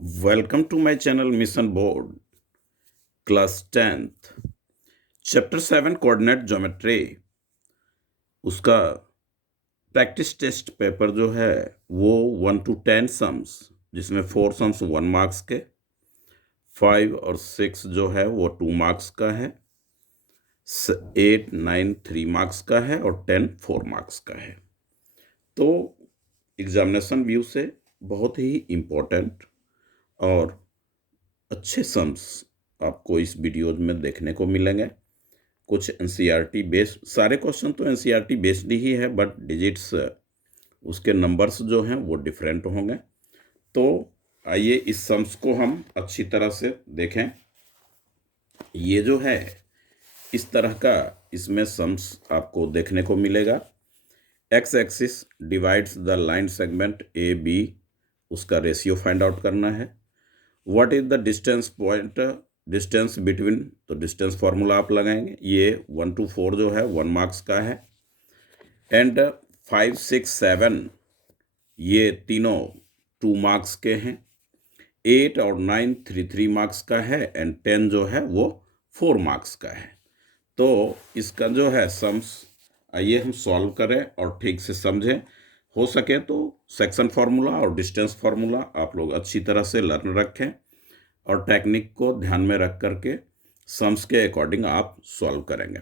Welcome to my channel Mission Board, Class 10th, Chapter 7 Coordinate Geometry. उसका practice test paper जो है वो 1 to 10 sums, जिसमें 4 sums 1 marks के, 5 और 6 जो है वो 2 मार्क्स का है, 8, 9 3 मार्क्स का है और 10 4 मार्क्स का है। तो एग्जामिनेशन व्यू से बहुत ही इम्पोर्टेंट और अच्छे सम्स आपको इस वीडियो में देखने को मिलेंगे। कुछ एनसीईआरटी बेस्ड, सारे क्वेश्चन तो एनसीईआरटी बेस्ड ही है, बट डिजिट्स उसके नंबर्स जो हैं वो डिफरेंट होंगे। तो आइए इस सम्स को हम अच्छी तरह से देखें। ये जो है इस तरह का इसमें सम्स आपको देखने को मिलेगा। X axis divides the line segment A B, उसका रेशियो फाइंड आउट करना है। What is the distance point, distance between, तो डिस्टेंस फार्मूला आप लगाएंगे। ये 1 to 4 जो है 1 मार्क्स का है। एंड 5, 6, 7 ये तीनों 2 मार्क्स के हैं। 8 और 9 3 मार्क्स का है। एंड 10 जो है वो 4 मार्क्स का है। तो इसका जो है सम्स आइए हम सॉल्व करें और ठीक से समझें। हो सके तो सेक्शन फार्मूला और डिस्टेंस फार्मूला आप लोग अच्छी तरह से लर्न रखें और टेक्निक को ध्यान में रख करके सम्स के अकॉर्डिंग आप सॉल्व करेंगे।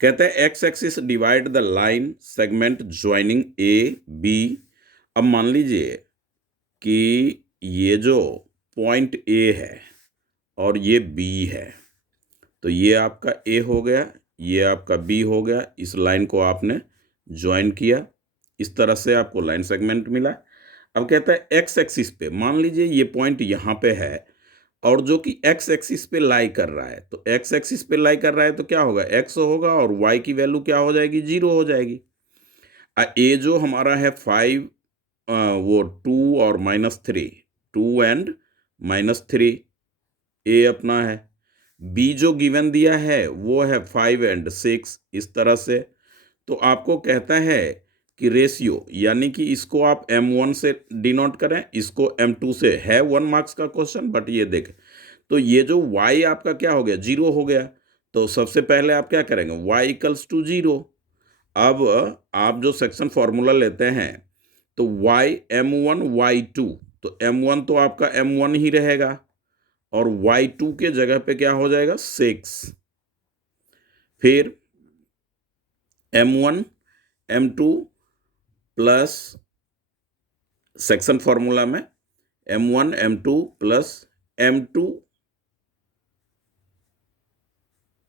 कहते हैं X axis divide the line segment joining A B. अब मान लीजिए कि ये जो पॉइंट ए है और ये बी है, तो ये आपका ए हो गया, ये आपका बी हो गया। इस लाइन को आपने ज्वाइन किया, इस तरह से आपको लाइन सेगमेंट मिला। अब कहता है एक्स एक्सिस पे मान लीजिए ये पॉइंट यहाँ पे है और जो कि एक्स एक्सिस पे लाई कर रहा है, तो एक्स एक्सिस पे लाई कर रहा है तो क्या होगा, एक्स होगा और वाई की वैल्यू क्या हो जाएगी, 0 हो जाएगी। ए जो हमारा है 5, वो 2 और -3, 2 एंड -3 ए अपना है। बी जो गिवन दिया है वो है 5 एंड 6, इस तरह से। तो आपको कहता है कि रेशियो, यानी कि इसको आप m1 से डिनोट करें, इसको m2 से, है 1 मार्क्स का क्वेश्चन बट ये देखें। तो ये जो y आपका क्या हो गया, 0 हो गया। तो सबसे पहले आप क्या करेंगे, y इक्वल्स टू 0। अब आप जो सेक्शन फॉर्मूला लेते हैं तो y m1 y2, तो m1 तो आपका m1 ही रहेगा और y2 के जगह पे क्या हो जाएगा, 6। फिर m1 m2 plus section formula में m1 m2 plus m2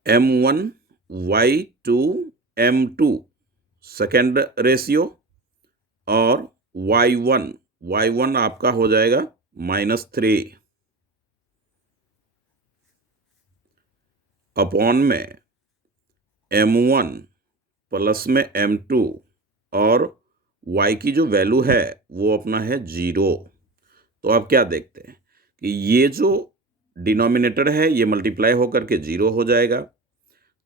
m1 y2 m2 second ratio और y1 आपका हो जाएगा -3 अपॉन में m1 प्लस में m2 और y की जो वैल्यू है वो अपना है 0। तो आप क्या देखते हैं कि ये जो डिनोमिनेटर है ये मल्टीप्लाई होकर के 0 हो जाएगा।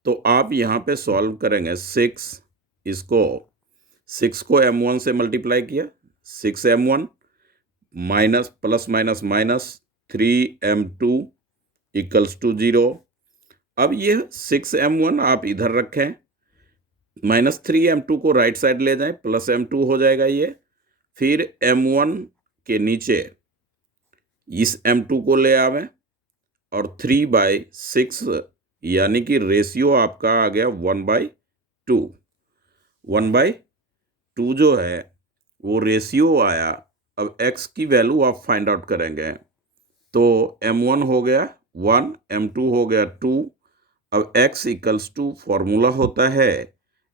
तो आप यहाँ पे सॉल्व करेंगे 6, इसको 6 को m1 से मल्टीप्लाई किया, 6m1 minus plus minus minus 3m2 equals to 0। अब ये 6m1 आप इधर रखें, -3m2 को राइट साइड ले जाएं, प्लस m2 हो जाएगा ये। फिर m1 के नीचे इस m2 को ले आवें और 3/6, यानी कि रेशियो आपका आ गया 1/2। 1/2 जो है वो रेशियो आया। अब x की वैल्यू आप फाइंड आउट करेंगे तो m1 हो गया 1, m2 हो गया 2। अब x इक्वल्स टू फॉर्मूला होता है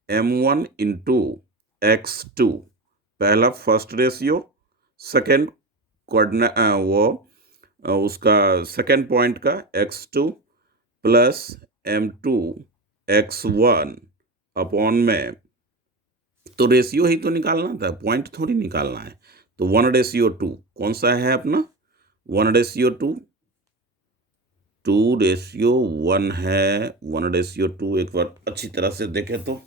m1 इंटू x2, पहला फर्स्ट रेशियो, सेकेंड कोऑर्डिनेट उसका सेकेंड पॉइंट का x2 plus m2 x1 upon में, तो रेशियो ही तो निकालना था, पॉइंट थोड़ी निकालना है। तो 1/2 कौन सा है अपना, 1/2, 2/1 है, 1/2। एक बार अच्छी तरह से देखें तो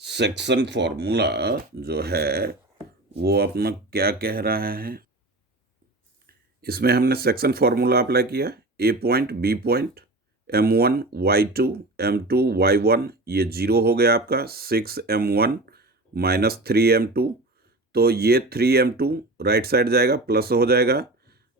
सेक्शन फॉर्मूला जो है वो अपना क्या कह रहा है, इसमें हमने सेक्शन फार्मूला अप्लाई किया, ए point B point m1 y2 m2 y1, ये 0 हो गया आपका, 6m1 माइनस 3m2, तो ये 3m2 राइट साइड जाएगा, प्लस हो जाएगा।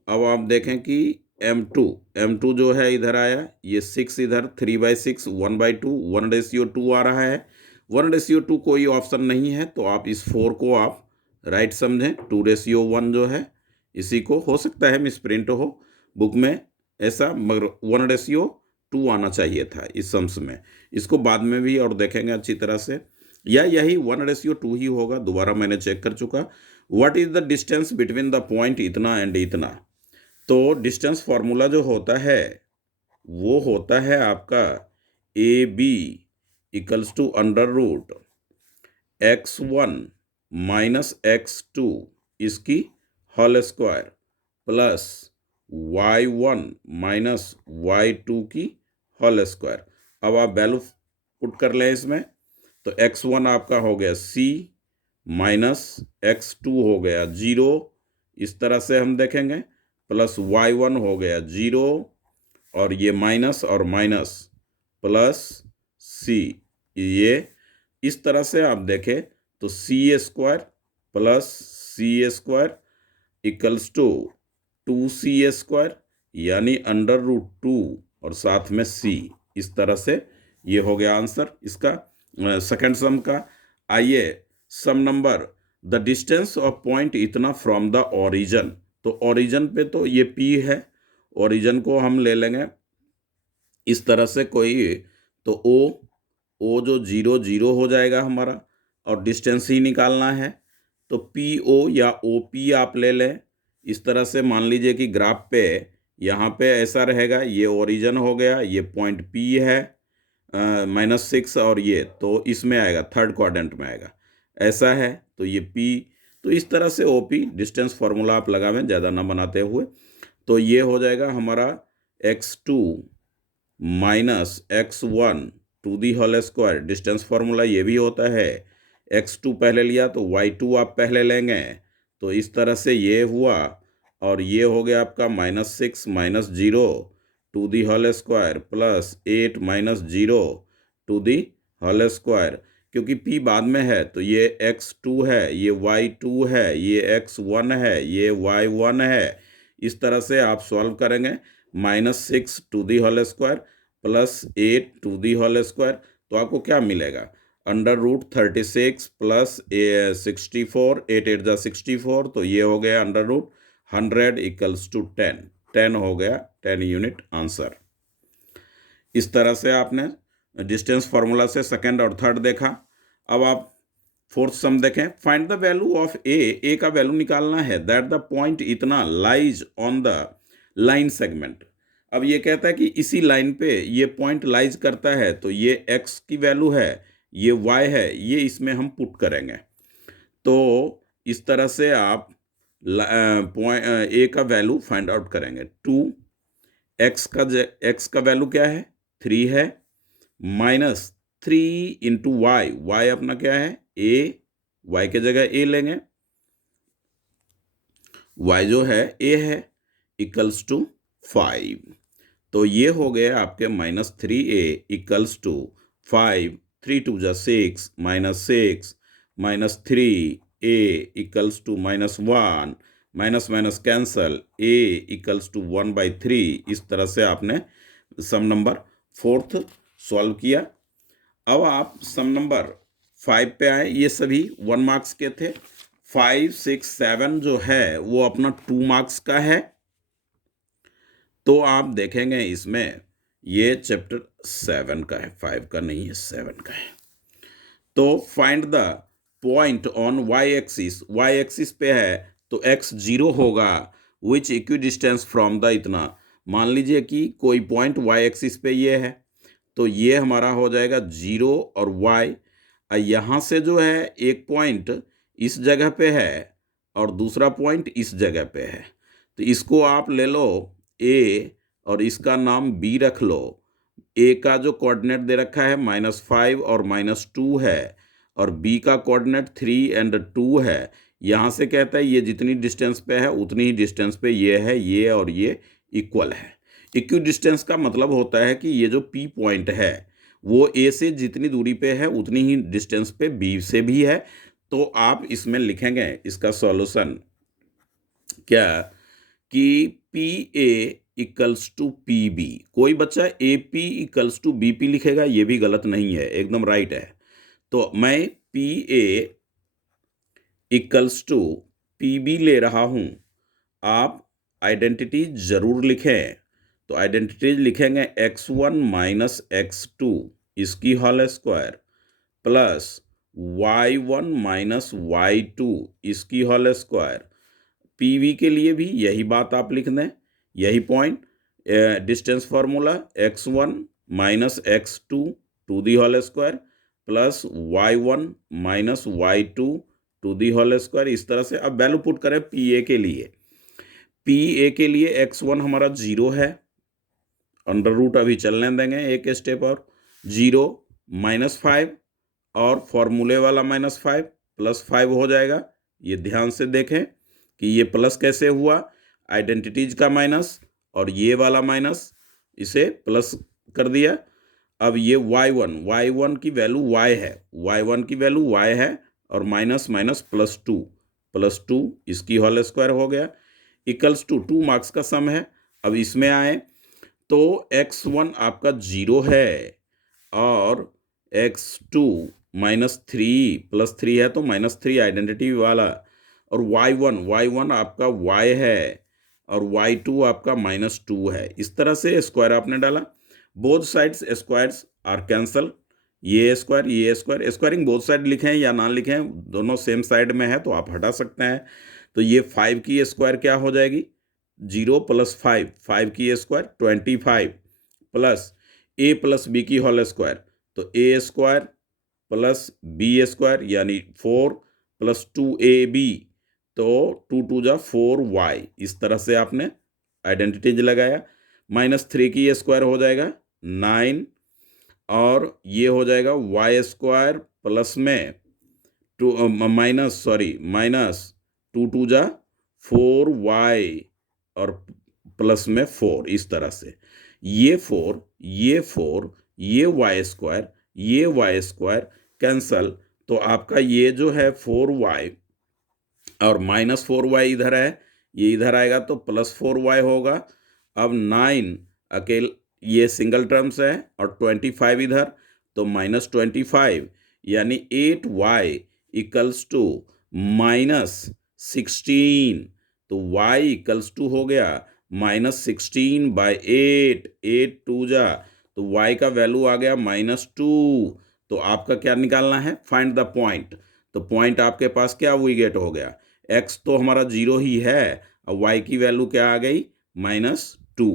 अब आप देखें कि m2 जो है इधर आया, ये 6 इधर, 3/6 1/2 1/2 आ रहा है। 1/2 कोई ऑप्शन नहीं है, तो आप इस 4 को आप राइट समझें। 2/1 जो है, इसी को हो सकता है मिस प्रिंट हो बुक में ऐसा, मगर 1/2 आना चाहिए था इस सम्स में। इसको बाद में भी और देखेंगे अच्छी तरह से, या यही 1/2 ही होगा, दोबारा मैंने चेक कर चुका। What is the distance between the point इतना एंड इतना, तो डिस्टेंस फार्मूला जो होता है वो होता है आपका A B equals to √x1 minus x2 इसकी whole square plus y1 minus y2 की होल स्क्वायर। अब आप वैल्यू पुट कर लें इसमें, तो x1 आपका हो गया c माइनस x2 हो गया 0, इस तरह से हम देखेंगे, प्लस y1 हो गया 0, और ये माइनस और माइनस प्लस c, ये इस तरह से आप देखें तो c² plus c² equals to 2c² यानी √2 और साथ में c, इस तरह से ये हो गया आंसर इसका सेकंड सम का। आइए sum number, the distance of point इतना फ्रॉम द ओरिजिन, तो ओरिजिन पे तो ये p है, ओरिजिन को हम ले लेंगे इस तरह से कोई, तो ओ जो 0 हो जाएगा हमारा, और डिस्टेंस ही निकालना है, तो PO या OP आप ले लें। इस तरह से मान लीजिए कि ग्राफ पे यहाँ पे ऐसा रहेगा, ये ओरिजिन हो गया, ये पॉइंट P है -6, और ये तो इसमें आएगा, थर्ड क्वाड्रेंट में आएगा, ऐसा है, तो ये P, तो इस तरह से OP डिस्टेंस फार्मूला आप लगावें ज़्यादा ना बनाते हुए, तो ये हो जाएगा हमारा x2 minus x1 to the whole square. Distance formula ये भी होता है, x2 पहले लिया तो y2 आप पहले लेंगे, तो इस तरह से ये हुआ, और ये हो गया आपका -6 minus 0 to the whole square plus 8 minus 0 to the whole square. क्योंकि p बाद में है तो ये x2 है, ये y2 है, ये x1 है, ये y1 है, इस तरह से आप सॉल्व करेंगे। -6 to the whole square plus 8 to the whole square, तो आपको क्या मिलेगा, √36 प्लस 64, 8 8 जा 64, तो ये हो गया √100 इक्वल्स टू 10 हो गया, 10 यूनिट आंसर। इस तरह से आपने डिस्टेंस फार्मूला से सेकंड और थर्ड देखा। अब आप फोर्थ सम देखें, फाइंड द वैल्यू ऑफ ए का वैल्यू निकालना है, दैट द पॉइंट इतना lies on the line segment. अब ये कहता है कि इसी लाइन पे ये पॉइंट लाइज करता है, तो ये x की वैल्यू है, ये y है, ये इसमें हम पुट करेंगे। तो इस तरह से आप पॉइंट a का वैल्यू फाइंड आउट करेंगे। 2 x का वैल्यू क्या है, 3 है, माइनस 3 इंटू y अपना क्या है a, y के जगह a लेंगे, y जो है a है, इक्वल्स टू 5, तो ये हो गए आपके -3a इक्वल्स टू 5, 3 2 जा 6 -6 -3a equals to -1, minus minus cancel, a equals to 1/3। इस तरह से आपने सम नंबर फोर्थ सॉल्व किया। अब आप सम नंबर 5 पे आए, ये सभी 1 मार्क्स के थे। 5 6 7 जो है वो अपना 2 मार्क्स का है। तो आप देखेंगे इसमें ये चैप्टर 7 का है, 5 का नहीं है, 7 का है। तो find the point on Y axis पे है तो x 0 होगा, विच इक्विडिस्टेंस फ्रॉम द इतना। मान लीजिए कि कोई पॉइंट y एक्सिस पे ये है, तो ये हमारा हो जाएगा 0 और y। यहाँ से जो है एक पॉइंट इस जगह पे है और दूसरा पॉइंट इस जगह पे है, तो इसको आप ले लो a और इसका नाम b रख लो। a का जो कोऑर्डिनेट दे रखा है -5 और -2 है, और b का कोऑर्डिनेट 3 और 2 है। यहाँ से कहता है ये जितनी डिस्टेंस पे है उतनी ही डिस्टेंस पे ये है, ये और ये इक्वल है। इक्वी डिस्टेंस का मतलब होता है कि ये जो पी पॉइंट है वो ए से जितनी दूरी पे है उतनी ही डिस्टेंस पे बी से भी है। तो आप इसमें लिखेंगे इसका सॉल्यूशन क्या कि P A equals to P B. कोई बच्चा A P equals to B P लिखेगा, ये भी गलत नहीं है, एकदम राइट है। तो मैं P A equals to P B ले रहा हूँ। आप आइडेंटिटी जरूर लिखें। तो आइडेंटिटीज लिखेंगे x1 माइनस x2 इसकी whole square plus y1 minus y2 इसकी होल स्क्वायर। पीवी के लिए भी यही बात आप लिख दें, यही point. Distance formula x1 minus x2 to the whole square plus y1 minus y2 to the whole square. इस तरह से अब वैल्यू पुट करें पी ए के लिए। पी ए के लिए x1 हमारा 0 है, अंडर रूट अभी चलने देंगे एक स्टेप और। 0 माइनस 5 और फॉर्मूले वाला माइनस 5 प्लस 5 हो जाएगा। ये ध्यान से देखें कि ये प्लस कैसे हुआ, आइडेंटिटीज का माइनस और ये वाला माइनस, इसे प्लस कर दिया। अब ये y1 की वैल्यू y है, y1 की वैल्यू y है और माइनस माइनस प्लस टू इसकी होल स्क्वायर हो गया इक्वल्स टू 2 मार्क्स का सम है। अब इसमें आए तो x1 आपका 0 है और x2 माइनस 3 प्लस 3 है तो माइनस 3 आइडेंटिटी वाला, और y1 आपका y है और y2 आपका माइनस 2 है। इस तरह से स्क्वायर आपने डाला। Both sides squares are cancel, ये स्क्वायर स्क्वायरिंग बोथ साइड लिखें या ना लिखें, दोनों सेम साइड में है तो आप हटा सकते हैं। तो ये 5 की स्क्वायर क्या हो जाएगी, 0 प्लस 5 की स्क्वायर 25 प्लस ए प्लस बी की होल स्क्वायर, तो ए स्क्वायर प्लस बी स्क्वायर यानी 4 प्लस 2ab, तो 2 × 4y। इस तरह से आपने आइडेंटिटीज लगाया। माइनस 3 की स्क्वायर हो जाएगा 9 और ये हो जाएगा y स्क्वायर प्लस में माइनस 2 × 4y और प्लस में 4। इस तरह से ये 4 ये y स्क्वायर कैंसल, तो आपका ये जो है 4y और माइनस 4y इधर है, ये इधर आएगा तो प्लस 4y होगा। अब 9 ये सिंगल टर्म्स है और 25 इधर तो माइनस 25 यानी 8y इक्वल्स टू माइनस 16। तो y इक्वल्स टू हो गया माइनस 16/8, 8 2 जा तो y का वैल्यू आ गया -2। तो आपका क्या निकालना है, फाइंड द पॉइंट। तो पॉइंट आपके पास क्या हुई गेट हो गया, x तो हमारा 0 ही है और y की वैल्यू क्या आ गई -2।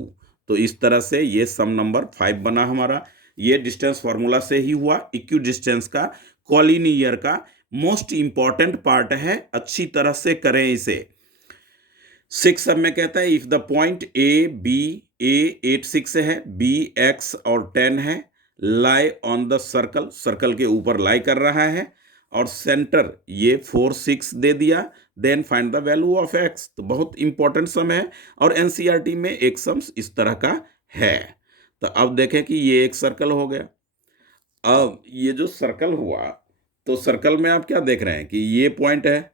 तो इस तरह से ये सम नंबर 5 बना हमारा। ये डिस्टेंस फार्मूला से ही हुआ। इक्वी डिस्टेंस का कॉलिनियर का मोस्ट इंपॉर्टेंट पार्ट है, अच्छी तरह से करें इसे। 6 सब में कहता है इफ द पॉइंट ए 8 6 है, बी x और 10 है, लाई ऑन द सर्कल के ऊपर लाई कर रहा है और सेंटर ये 4 6 दे दिया, then find the value of x। तो बहुत इंपॉर्टेंट सम है और एनसीईआरटी में एक सम इस तरह का है। तो अब देखें कि ये एक सर्कल हो गया। अब ये जो सर्कल हुआ तो सर्कल में आप क्या देख रहे हैं कि ये पॉइंट है,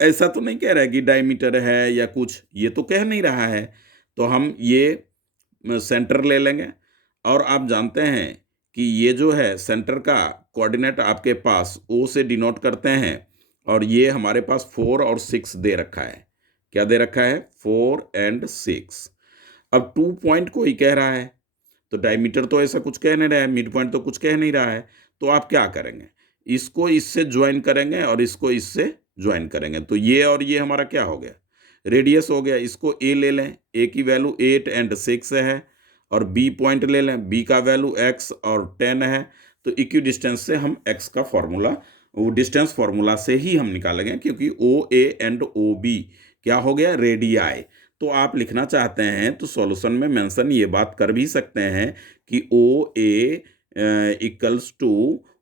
ऐसा तो नहीं कह रहा है कि डायमीटर है या कुछ, ये तो कह नहीं रहा है। तो हम ये सेंटर ले लेंगे और आप जानते हैं कि ये जो है सेंटर का कोऑर्डिनेट आपके पास ओ से डिनोट करते हैं और ये हमारे पास 4 और 6 दे रखा है। क्या दे रखा है, 4 और 6। अब 2 पॉइंट को ही कह रहा है तो डायमीटर तो ऐसा कुछ कह नहीं रहा है, मिड पॉइंट तो कुछ कह नहीं रहा है। तो आप क्या करेंगे, इसको इससे ज्वाइन करेंगे और इसको इससे ज्वाइन करेंगे। तो ये और ये हमारा क्या हो गया, रेडियस हो गया। इसको ए ले लें, ए की वैल्यू 8 और 6 है, और बी पॉइंट ले लें, बी का वैल्यू x और 10 है। तो इक्वी डिस्टेंस से हम x का फॉर्मूला वो डिस्टेंस फार्मूला से ही हम निकालेंगे, क्योंकि ओ ए एंड ओ बी क्या हो गया, रेडियाई। तो आप लिखना चाहते हैं तो सॉल्यूशन में मेंशन ये बात कर भी सकते हैं कि O A equals to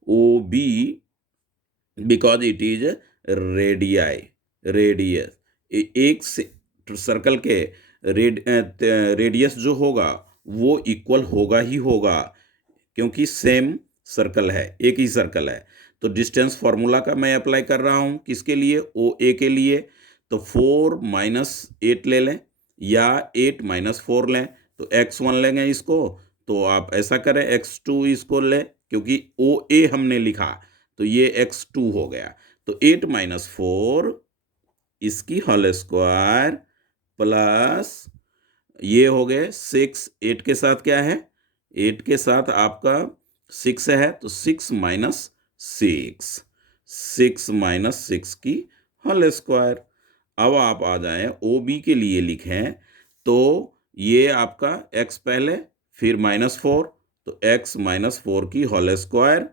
O B because it is radii, radius, एक सर्कल के रेडियस जो होगा वो इक्वल होगा ही होगा, क्योंकि सेम सर्कल है, एक ही सर्कल है। तो डिस्टेंस फार्मूला का मैं अप्लाई कर रहा हूँ किसके लिए, ओ ए के लिए। तो 4 माइनस 8 ले लें या 8 माइनस 4 लें, तो x1 लेंगे इसको। तो आप ऐसा करें x2 इसको लें, क्योंकि ओ ए हमने लिखा तो ये x2 हो गया। तो 8 माइनस 4 इसकी होल स्क्वायर प्लस ये हो गए 6, 8 के साथ क्या है, 8 के साथ आपका 6 है, तो 6 माइनस 6, 6 माइनस 6 की होल स्क्वायर। अब आप आ जाएं ओ बी के लिए लिखें, तो ये आपका x पहले फिर -4, तो x -4 की होल स्क्वायर,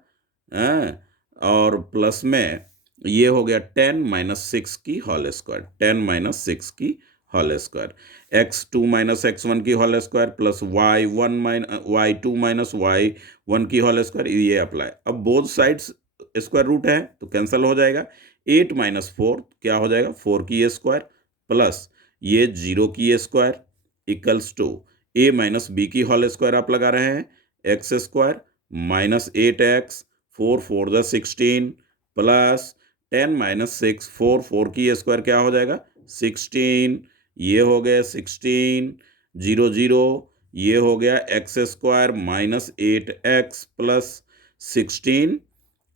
और प्लस में ये हो गया 10 माइनस 6 की होल स्क्वायर, 10 माइनस 6 की whole square, x2 minus x1 की whole square plus y2 minus y1 की होल स्क्वायर, ये अप्लाई। अब बोथ साइड्स स्क्वायर रूट है तो कैंसिल हो जाएगा। 8 माइनस 4 क्या हो जाएगा, 4 की स्क्वायर प्लस ये 0 की square equals to a minus B की होल स्क्वायर आप लगा रहे हैं, x square minus 8x, 4 4 the 16 plus 10 minus 6, 4 की स्क्वायर क्या हो जाएगा 16, ये हो गया 16, 0 0, ये हो गया x square minus 8x plus 16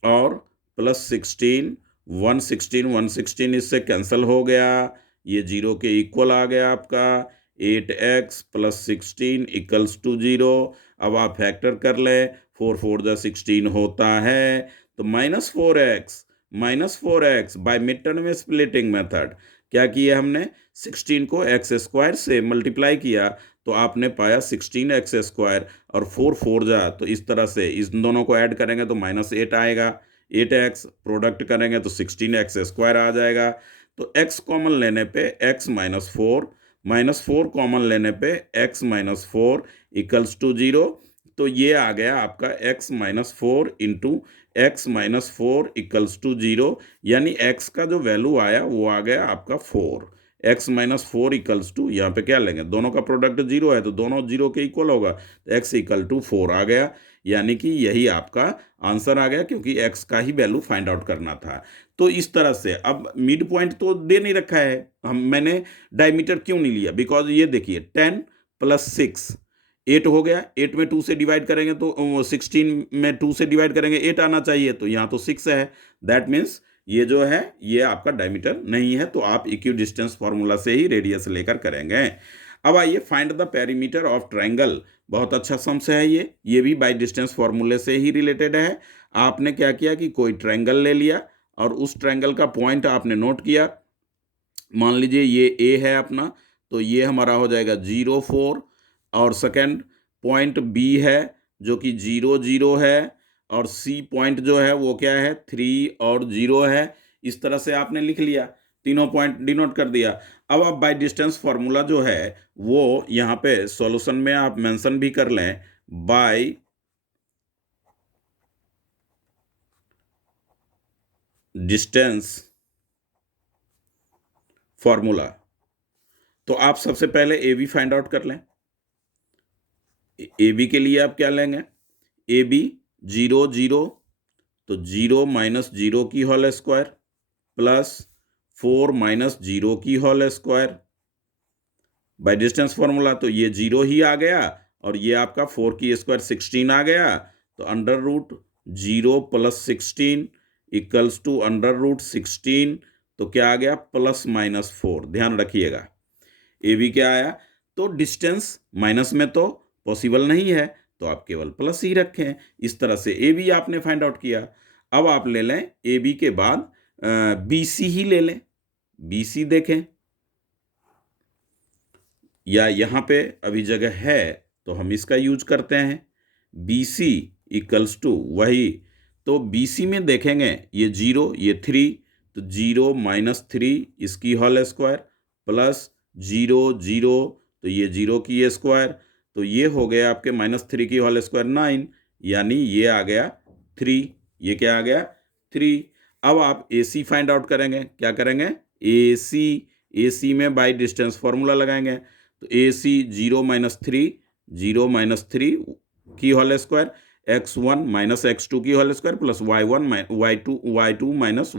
और प्लस 16, 116 इससे कैंसिल हो गया, ये 0 के इक्वल आ गया आपका, 8x प्लस 16 इक्वल्स टू 0। अब आप फैक्टर कर लें, 4 4 द 16 होता है, तो -4x by mid term splitting method क्या किया हमने, 16 को एक्स स्क्वायर से मल्टीप्लाई किया, तो आपने पाया 16x स्क्वायर और 4 4 जा, तो इस तरह से इस दोनों को ऐड करेंगे तो -8 आएगा, 8x प्रोडक्ट करेंगे तो 16x स्क्वायर आ जाएगा। तो x कॉमन लेने पे x -4 कॉमन लेने पे x -4 इक्वल्स टू 0, तो ये आ गया आपका x -4 into x -4 equals to 0, यानी x का जो वैल्यू आया वो आ गया आपका 4, x -4 इक्वल्स टू, यहाँ पे क्या लेंगे, दोनों का प्रोडक्ट 0 है तो दोनों 0 के इक्वल होगा, तो x इक्वल टू 4 आ गया, यानी कि यही आपका आंसर आ गया, क्योंकि x का ही वैल्यू फाइंड आउट करना था। तो इस तरह से अब मिड पॉइंट तो दे नहीं रखा है, मैंने डायमीटर क्यों नहीं लिया, बिकॉज ये देखिए 10 प्लस 6 8 हो गया, 8 में 2 से डिवाइड करेंगे तो 16 में 2 से डिवाइड करेंगे 8 आना चाहिए, तो यहाँ तो 6 है, दैट मीन्स ये जो है ये आपका डायमीटर नहीं है, तो आप इक्वी डिस्टेंस फार्मूला से ही रेडियस लेकर करेंगे। अब आइए find the perimeter of triangle, बहुत अच्छा सम्स है ये भी बाय डिस्टेंस फार्मूले से ही रिलेटेड है। आपने क्या किया कि कोई ट्रायंगल ले लिया और उस ट्रायंगल का पॉइंट आपने नोट किया, मान लीजिए ये ए है अपना, तो ये हमारा हो जाएगा 0 4, और सेकंड पॉइंट बी है जो कि 0 0 है, और सी पॉइंट जो है वो क्या है 3 और 0 है। इस तरह से आपने लिख लिया, तीनों पॉइंट डिनोट कर दिया। अब आप बाय डिस्टेंस फार्मूला जो है वो यहाँ पे सॉल्यूशन में आप मेंशन भी कर लें, बाय डिस्टेंस फार्मूला, तो आप सबसे पहले ए बी फाइंड आउट कर लें। ए बी के लिए आप क्या लेंगे, ए बी 0 0, तो 0 माइनस 0 की होल स्क्वायर प्लस 4 माइनस 0 की whole square, by distance formula तो ये 0 ही आ गया, और ये आपका 4 की स्क्वायर 16 आ गया, तो under root 0 plus 16 equals to under root 16, तो क्या आ गया प्लस -4, ध्यान रखिएगा ए बी क्या आया, तो डिस्टेंस माइनस में तो पॉसिबल नहीं है, तो आप केवल प्लस ही रखें। इस तरह से ए बी आपने फाइंड आउट किया। अब आप ले लें ए बी के बाद बी सी ही ले लें, बी सी देखें, या यहाँ पे अभी जगह है तो हम इसका यूज करते हैं, बी सी इक्वल्स टू वही, तो बी सी में देखेंगे ये 0 ये 3, तो 0 माइनस 3 इसकी होल स्क्वायर प्लस 0 0, तो ये 0 की स्क्वायर, तो ये हो गया आपके -3 की होल स्क्वायर 9, यानी ये आ गया 3, ये क्या आ गया 3। अब आप ए सी फाइंड आउट करेंगे, क्या करेंगे, ए सी में बाई डिस्टेंस फॉर्मूला लगाएंगे, तो ए सी 0 - 3 की होल स्क्वायर x1 - x2 की whole square plus y2 minus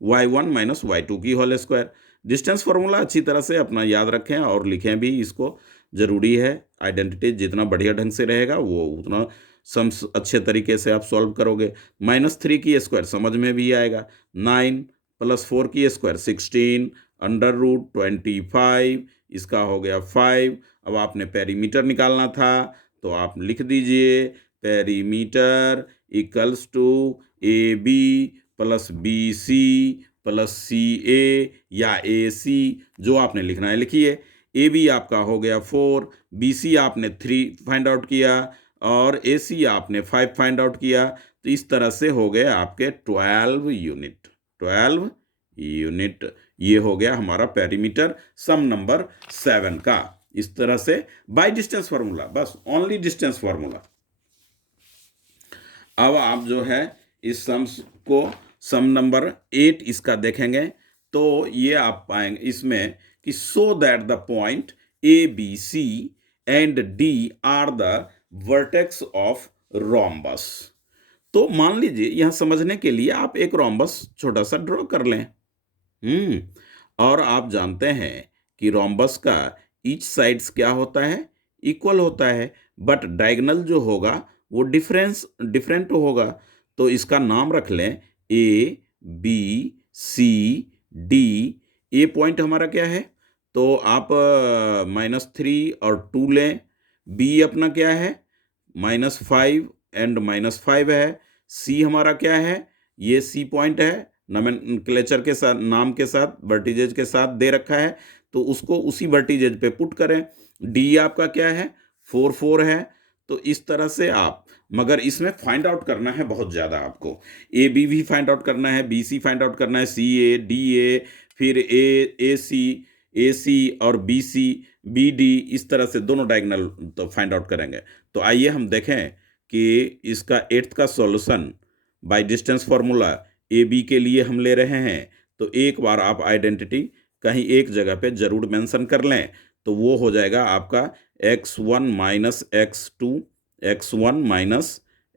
y1 minus y2 की होल स्क्वायर। डिस्टेंस फॉर्मूला अच्छी तरह से अपना याद रखें और लिखें भी, इसको ज़रूरी है। आइडेंटिटी जितना बढ़िया ढंग से रहेगा वो उतना सम्स अच्छे तरीके से आप सॉल्व करोगे। -3 की स्क्वायर समझ में भी आएगा। 9 + 4 की स्क्वायर 16 √25, इसका हो गया 5। अब आपने पेरीमीटर निकालना था तो आप लिख दीजिए perimeter equals to A B plus B C plus C A या ए सी, जो आपने लिखना है लिखिए। ए बी आपका हो गया 4, बी सी आपने 3 फाइंड आउट किया और ए सी आपने 5 फाइंड आउट किया। तो इस तरह से हो गए आपके 12 यूनिट। 12 यूनिट ये हो गया हमारा पेरीमीटर सम नंबर 7 का। इस तरह से बाय डिस्टेंस फार्मूला, बस ओनली डिस्टेंस फार्मूला। अब आप जो है इस सम्स को सम नंबर 8 इसका देखेंगे तो ये आप पाएंगे इसमें कि so that the point A B C and D are the vertex of rhombus. तो मान लीजिए यहां समझने के लिए आप एक रोम्बस छोटा सा ड्रॉ कर लें। और आप जानते हैं कि रोम्बस का ईच साइड्स क्या होता है, इक्वल होता है, बट डायगोनल जो होगा वो डिफरेंट होगा। तो इसका नाम रख लें A B C D. A point हमारा क्या है, तो आप -3 और 2 लें। बी अपना क्या है, -5 एंड -5 है। सी हमारा क्या है, ये सी पॉइंट है, नोमेनक्लेचर के साथ, नाम के साथ, वर्टिजेज के साथ दे रखा है, तो उसको उसी वर्टिजेज पे पुट करें। डी आपका क्या है, 4 4 है। तो इस तरह से आप, मगर इसमें फाइंड आउट करना है बहुत ज़्यादा आपको। ए बी भी फाइंड आउट करना है, बी सी फाइंड आउट करना है, सी ए डी ए, फिर ए सी और बी सी बी डी, इस तरह से दोनों डायगोनल तो फाइंड आउट करेंगे। तो आइए हम देखें कि इसका 8th का solution by distance formula A B के लिए हम ले रहे हैं। तो एक बार आप आइडेंटिटी कहीं एक जगह पे जरूर मेंशन कर लें, तो वो हो जाएगा आपका x1 - x2, x1 -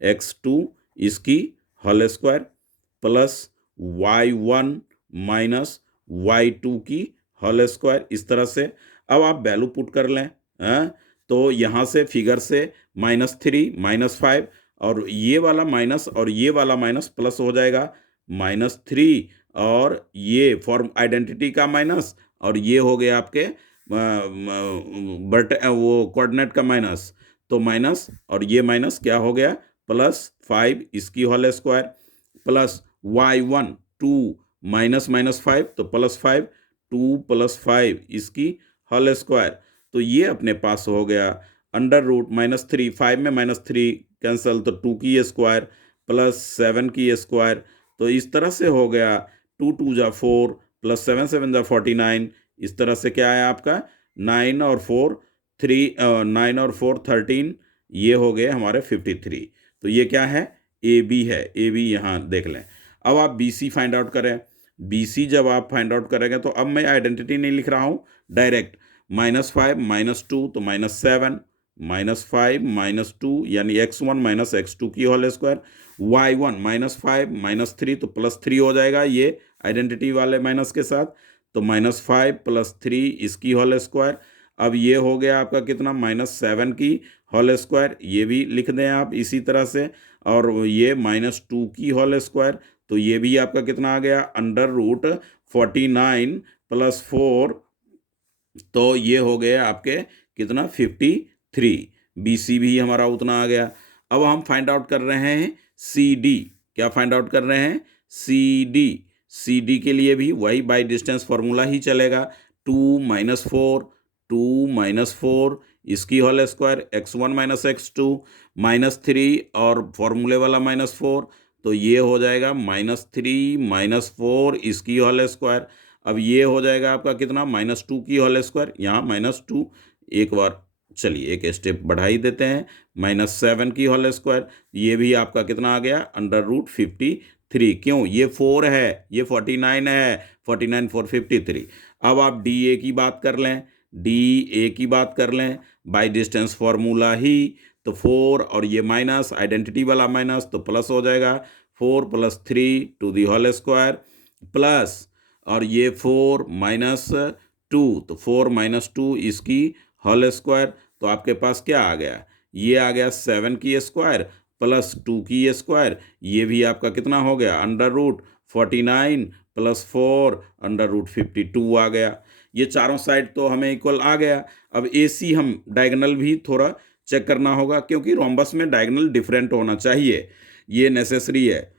x2 इसकी whole square plus y1 - y2 की होल स्क्वायर। इस तरह से अब आप वैल्यू पुट कर लें। तो यहाँ से फिगर से -3 -5 और ये वाला माइनस और ये वाला माइनस प्लस हो जाएगा, -3 और ये फॉर्म आइडेंटिटी का माइनस और ये हो गया आपके बट वो कोऑर्डिनेट का माइनस। तो माइनस और ये माइनस क्या हो गया, +5 इसकी होल स्क्वायर प्लस y1 2 -5 तो +5, 2 + 5 इसकी होल स्क्वायर। तो ये अपने पास हो गया √-3, 5 में -3 कैंसल तो 2 की स्क्वायर प्लस 7 की स्क्वायर। तो इस तरह से हो गया 2 2 जा 4 प्लस 7 7 जा 49। इस तरह से क्या है आपका 9 और 4 13, ये हो गए हमारे 53। तो ये क्या है, ए बी है, ए बी यहाँ देख लें। अब आप बी सी फाइंड आउट करें। बी सी जब आप फाइंड आउट करेंगे तो अब मैं आइडेंटिटी नहीं लिख रहा हूँ, डायरेक्ट -5 - 2 तो -7 -5 - 2 यानी x1 - x2 की होल स्क्वायर, y1 -5 - 3 तो +3 हो जाएगा ये आइडेंटिटी वाले माइनस के साथ। तो -5 + 3 इसकी होल स्क्वायर। अब ये हो गया आपका कितना, -7 की होल स्क्वायर, ये भी लिख दें आप इसी तरह से। और ये -2 की होल स्क्वायर, तो ये भी आपका कितना आ गया, √49 + 4 तो ये हो गया आपके कितना, 53। बी सी भी हमारा उतना आ गया। अब हम फाइंड आउट कर रहे हैं सी डी। क्या फाइंड आउट कर रहे हैं, सी डी। सी डी के लिए भी वही बाय डिस्टेंस फार्मूला ही चलेगा। 2 - 4 2 - 4 इसकी होल स्क्वायर, x1 - x2 -3 और फॉर्मूले वाला -4 तो ये हो जाएगा -3 - 4 इसकी होल स्क्वायर। अब ये हो जाएगा आपका कितना, -2 की होल स्क्वायर, यहाँ -2 एक बार, चलिए एक स्टेप बढ़ा ही देते हैं, -7 की होल स्क्वायर, ये भी आपका कितना आ गया, √53। 3। क्यों? ये 4 है, ये 49 है, 49 4 53। अब आप डी ए की बात कर लें, डी ए की बात कर लें बाय डिस्टेंस फार्मूला ही, तो 4 और ये माइनस, आइडेंटिटी वाला माइनस, तो प्लस हो जाएगा 4 + 3 to the whole square plus, और ये 4 - 2, तो 4 - 2 इसकी होल स्क्वायर, तो आपके पास क्या आ गया? ये आ गया 7 की स्क्वायर प्लस 2 की स्क्वायर, ये भी आपका कितना हो गया? √49 + 4 √52 आ गया। ये चारों साइड तो हमें इक्वल आ गया। अब AC हम डायगोनल भी थोड़ा चेक करना होगा, क्योंकि रोम्बस में डायगोनल डिफरेंट होना चाहिए, ये नेसेसरी है।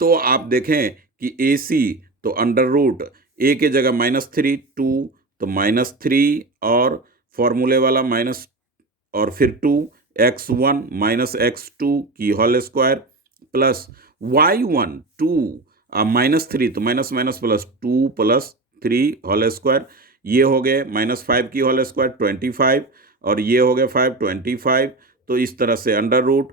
तो आप देखें कि AC तो √A के जगह -3, 2 तो -3, और फॉर्मूले वाला माइनस, और फिर 2 x1 - x2 की होल स्क्वायर प्लस y1 2 -3, तो minus minus plus 2 + 3 whole square, ये हो गए -5 की होल स्क्वायर 25, और ये हो गया 5 25, तो इस तरह से अंडर रूट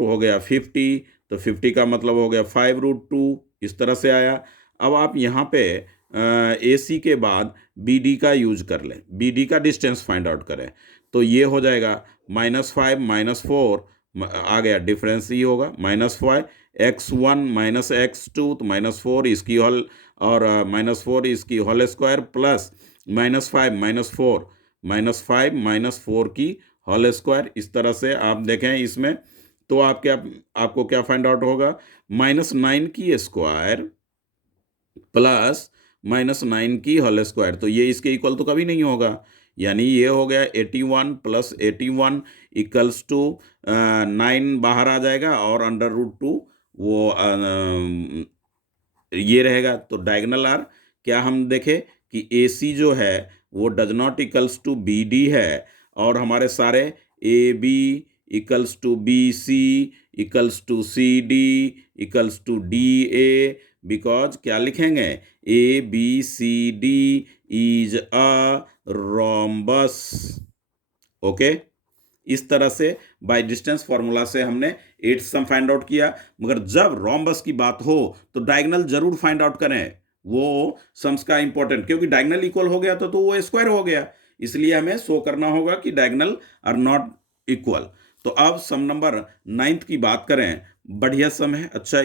हो गया 50, तो 50 का मतलब हो गया 5√2, इस तरह से आया। अब आप यहाँ पे AC के बाद BD का यूज कर लें, BD का डिस्टेंस फाइंड आउट करें, तो ये हो जाएगा -5 - 4, आ गया डिफरेंस ही होगा -5, x1 - x2 तो -4 इसकी होल, और -4 इसकी होल स्क्वायर प्लस -5 - 4 -5 - 4 की होल स्क्वायर, इस तरह से आप देखें इसमें, तो आपको क्या फाइंड आउट होगा? -9 की स्क्वायर प्लस -9 की होल स्क्वायर, तो ये इसके इक्वल तो कभी नहीं होगा, यानी ये हो गया 81 + 81 = 9 बाहर आ जाएगा, और √2 वो ये रहेगा। तो डायगोनल आर क्या हम देखें कि AC जो है वो does not equals to BD है, और हमारे सारे AB = BC = CD = DA, because क्या लिखेंगे? ABCD is a rhombus. Okay, इस तरह से बाय डिस्टेंस फार्मूला से हमने 8th सम फाइंड आउट किया। मगर जब रोम्बस की बात हो तो डायगोनल जरूर फाइंड आउट करें, वो सम्स का इंपॉर्टेंट, क्योंकि डायगोनल इक्वल हो गया तो वो स्क्वायर हो गया, इसलिए हमें शो करना होगा कि डायगोनल आर नॉट इक्वल। तो अब सम नंबर 9th की बात करें, बढ़िया सम है, अच्छा।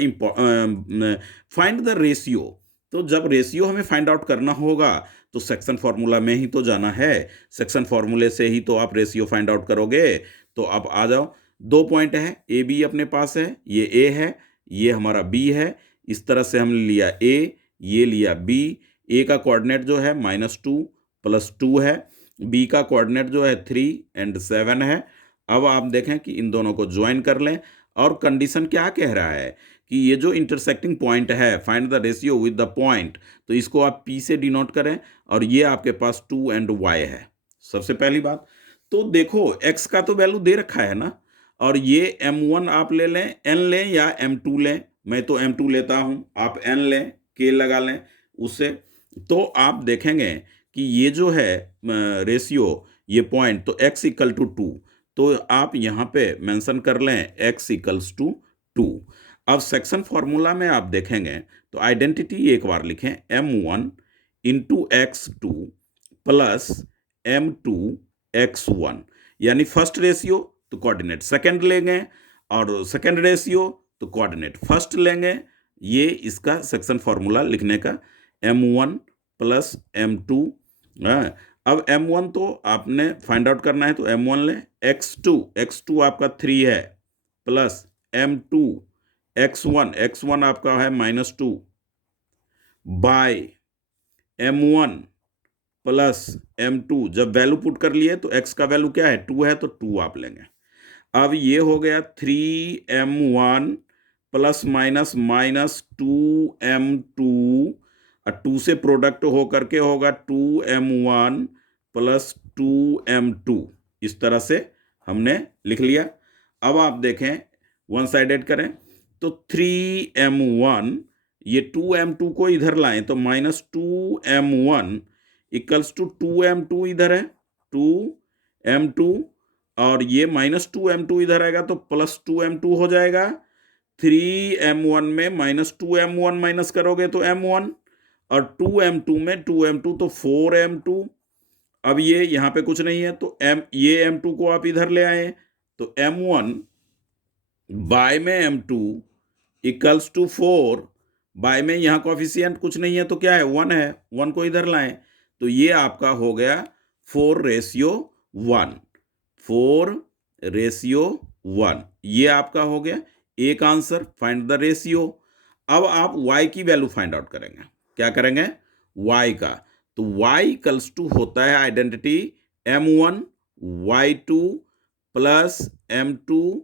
फाइंड द रेशियो, तो जब रेशियो हमें फाइंड आउट करना होगा तो सेक्शन फार्मूला में ही तो जाना है, सेक्शन फार्मूले से ही तो आप रेशियो फाइंड आउट करोगे। तो आप आ जाओ, 2 पॉइंट है, AB अपने पास है, ये A है, ये हमारा B है, इस तरह से हमने लिया A, ये लिया B। A का कोऑर्डिनेट जो है -2 + 2 है, B का कोऑर्डिनेट जो है 3 और 7 है। अब आप देखें कि इन दोनों को ज्वाइन कर लें, और कंडीशन क्या कह रहा है कि ये जो इंटरसेक्टिंग पॉइंट है, find the ratio with the point, तो इसको आप P से डिनोट करें, और ये आपके पास 2 और Y है। सबसे पहली बात तो देखो, x का तो वैल्यू दे रखा है ना, और ये M1 आप ले लें, N लें या M2 लें, मैं तो M2 लेता हूं, आप N लें, K लगा लें उससे, तो आप देखेंगे कि ये जो है रेशियो, ये पॉइंट, तो x = 2, तो आप यहाँ पे मेंशन कर लें x = 2। अब सेक्शन फार्मूला में आप देखेंगे तो आइडेंटिटी एक बार लिखें, M1 × x2 + M2 x1, यानी फर्स्ट रेशियो तो कोऑर्डिनेट सेकंड लेंगे, और सेकंड रेशियो तो कोऑर्डिनेट फर्स्ट लेंगे। ये इसका सेक्शन फार्मूला लिखने का, M1 + M2। अब M1 तो आपने फाइंड आउट करना है, तो M1 लें, x2 आपका 3 है, प्लस M2 x1 आपका है -2, बाय M1 प्लस M2। जब वैल्यू पुट कर लिए तो x का वैल्यू क्या है? 2 है, तो 2 आप लेंगे। अब ये हो गया 3M1 ± -2M2, और 2 से प्रोडक्ट हो करके होगा 2M1 + 2M2, इस तरह से हमने लिख लिया। अब आप देखें, वन साइडेड करें, तो 3M1, ये 2M2 को इधर लाएं तो -2M1 = 2M2 इधर है, 2M2, और ये -2M2 इधर आएगा तो +2M2 हो जाएगा। 3m1 में -2m1 माइनस करोगे तो m1, और 2m2 में 2m2 तो 4m2। अब ये यहाँ पे कुछ नहीं है तो ये m2 को आप इधर ले आए तो m1 बाय में m2 इक्वल्स टू 4, बाय में यहाँ कोफिशिएंट कुछ नहीं है तो क्या है, 1 है, 1 को इधर लाएं तो ये आपका हो गया 4:1, 4:1, ये आपका हो गया एक आंसर। Find the ratio. अब आप y की वैल्यू फाइंड आउट करेंगे। क्या करेंगे, y का, तो y इक्वल्स टू होता है identity m1 y2 plus m2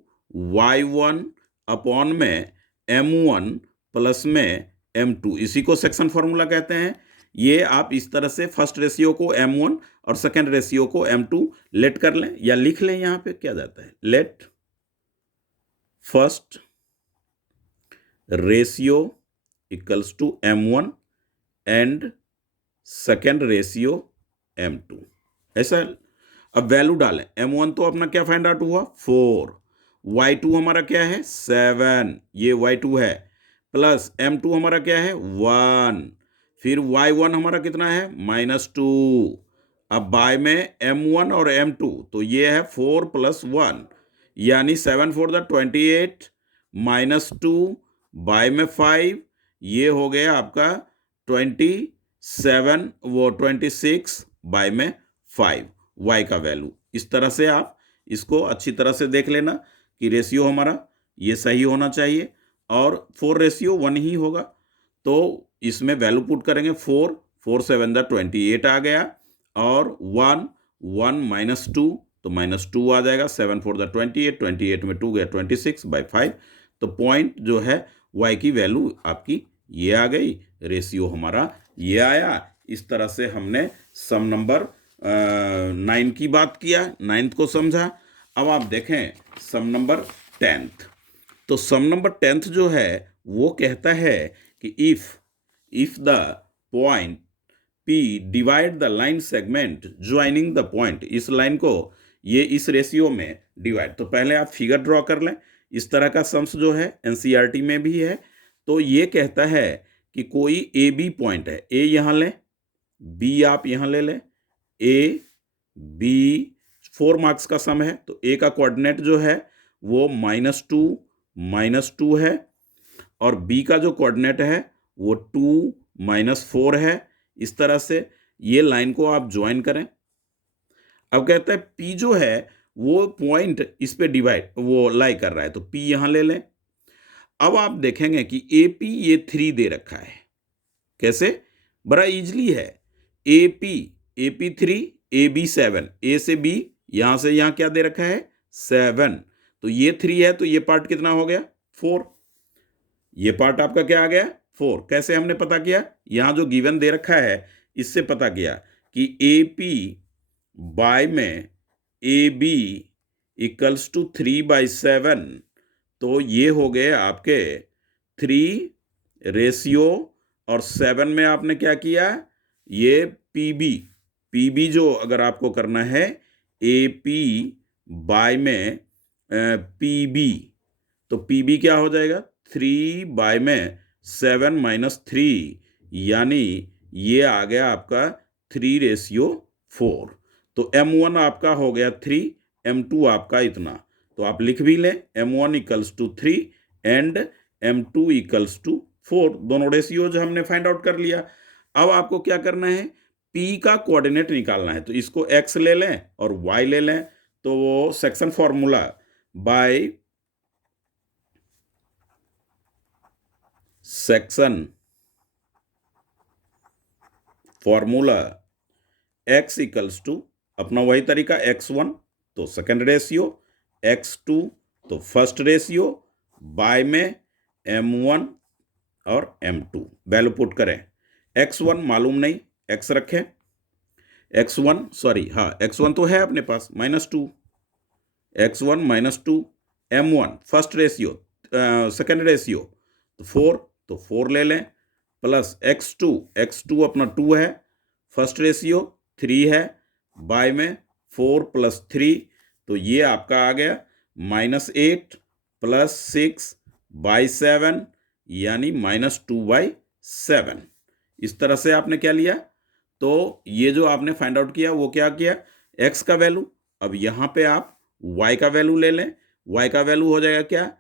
y1 upon में m1 प्लस में m2, इसी को सेक्शन फॉर्मूला कहते हैं। ये आप इस तरह से फर्स्ट रेशियो को m1 और सेकेंड रेशियो को m2 लेट कर लें या लिख लें। यहां पे क्या जाता है, let first ratio equals to m1 and second ratio m2, ऐसा। अब वैल्यू डालें, m1 तो अपना क्या फाइंड आउट हुआ 4, y2 हमारा क्या है 7, ये y2 है, प्लस m2 हमारा क्या है 1, फिर y1 हमारा कितना है -2। अब बाय में m1 और m2 तो ये है 4 + 1 यानी 7 4 = 28 -2 बाय में 5, ये हो गया आपका 27, वो 26 बाय में 5 y का वैल्यू। इस तरह से आप इसको अच्छी तरह से देख लेना कि रेशियो हमारा ये सही होना चाहिए और 4:1 ही होगा। तो इसमें वैल्यू पुट करेंगे 4 4 7 = 28 आ गया, और 1 1 -2 तो -2 आ जाएगा, 7 4 = 28, 28 में 2 गया 26/5। तो पॉइंट जो है y की वैल्यू आपकी ये आ गई, रेशियो हमारा ये आया। इस तरह से हमने सम नंबर 9 की बात किया, 9th को समझा। अब आप देखें सम नंबर 10th। तो सम नंबर 10th जो है वो कहता है कि if the point P divide the line segment joining the point, इस लाइन को ये इस रेशियो में डिवाइड, तो पहले आप फिगर ड्रॉ कर लें। इस तरह का सम्स जो है NCERT में भी है। तो ये कहता है कि कोई AB पॉइंट है, A यहाँ लें, B आप यहाँ ले लें, A B 4 मार्क्स का सम है तो A का कोऑर्डिनेट जो है वो -2 है, और B का जो कोऑर्डिनेट है वो 2 -4 है। इस तरह से ये लाइन को आप ज्वाइन करें। अब कहता है P जो है वो पॉइंट इस पे डिवाइड वो लाई कर रहा है तो P यहां ले लें। अब आप देखेंगे कि AP ये 3 दे रखा है। कैसे, बड़ा इजली है। AP 3 AB 7, A से B यहां से यहां क्या दे रखा है 7, तो ये 3 है तो ये पार्ट कितना हो गया 4, ये पार्ट आपका क्या आ गया 4। कैसे हमने पता किया, यहां जो गिवन दे रखा है इससे पता किया कि AP बाय में AB इक्वल्स टू 3/7, तो ये हो गए आपके 3 और 7 में आपने क्या किया, ये PB जो अगर आपको करना है AP बाय में PB, तो PB क्या हो जाएगा 3 बाय में 7 -3, यानी ये आ गया आपका 3:4। तो M1 आपका हो गया 3, M2 आपका इतना। तो आप लिख भी लें M1 = 3 एंड M2 = 4। दोनों रेशियोज हमने फाइंड आउट कर लिया। अब आपको क्या करना है, P का कोऑर्डिनेट निकालना है। तो इसको X ले लें और Y ले लें, तो वो section formula by section formula X = अपना वही तरीका, X1 तो सेकेंड रेशियो, X2 तो फर्स्ट रेशियो, बाय में M1 और M2 वैल्यू पुट करें। X1 मालूम नहीं, X रखें, X1 तो है अपने पास -2, X1 -2, M1 first ratio, second ratio तो 4, तो 4 ले लें, प्लस X2 अपना 2 है, फर्स्ट रेशियो 3 है, बाय में 4 + 3, तो ये आपका आ गया -8 + 6 बाई 7 यानी -2/7। इस तरह से आपने क्या लिया, तो ये जो आपने फाइंड आउट किया वो क्या किया, x का वैल्यू। अब यहाँ पे आप y का वैल्यू ले लें। y का वैल्यू हो जाएगा क्या,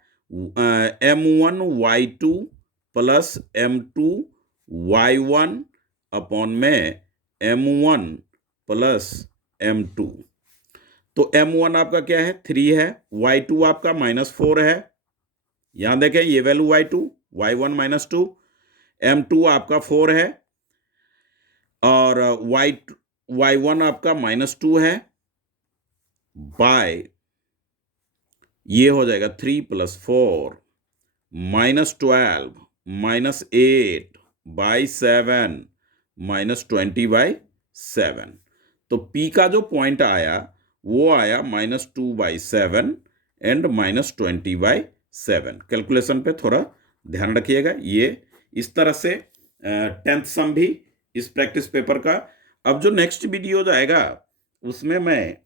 m1y2 प्लस m2y1 अपॉन में m1 प्लस m2। तो m1 आपका क्या है, 3 है, y2 आपका -4 है। यहां देखें ये वैल्यू y2, y1 -2, m2 आपका 4 है और y1 आपका -2 है, बाय ये हो जाएगा 3 + 4 -12 -8 बाई 7 -20/7। तो P का जो पॉइंट आया वो आया -2/7 एंड -20/7। कैलकुलेशन पे थोड़ा ध्यान रखिएगा। ये इस तरह से 10th सम भी इस प्रैक्टिस पेपर का। अब जो नेक्स्ट वीडियो जाएगा उसमें मैं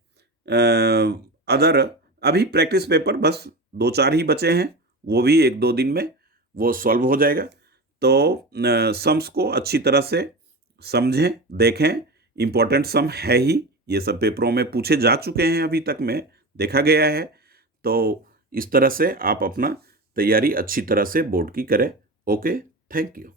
अदर अभी प्रैक्टिस पेपर बस 2-4 ही बचे हैं, वो भी 1-2 दिन में वो सॉल्व हो जाएगा। तो सम्स को अच्छी तरह से समझें, देखें। इम्पोर्टेंट सम है ही, ये सब पेपरों में पूछे जा चुके हैं, अभी तक में देखा गया है। तो इस तरह से आप अपना तैयारी अच्छी तरह से बोर्ड की करें। Okay, thank you.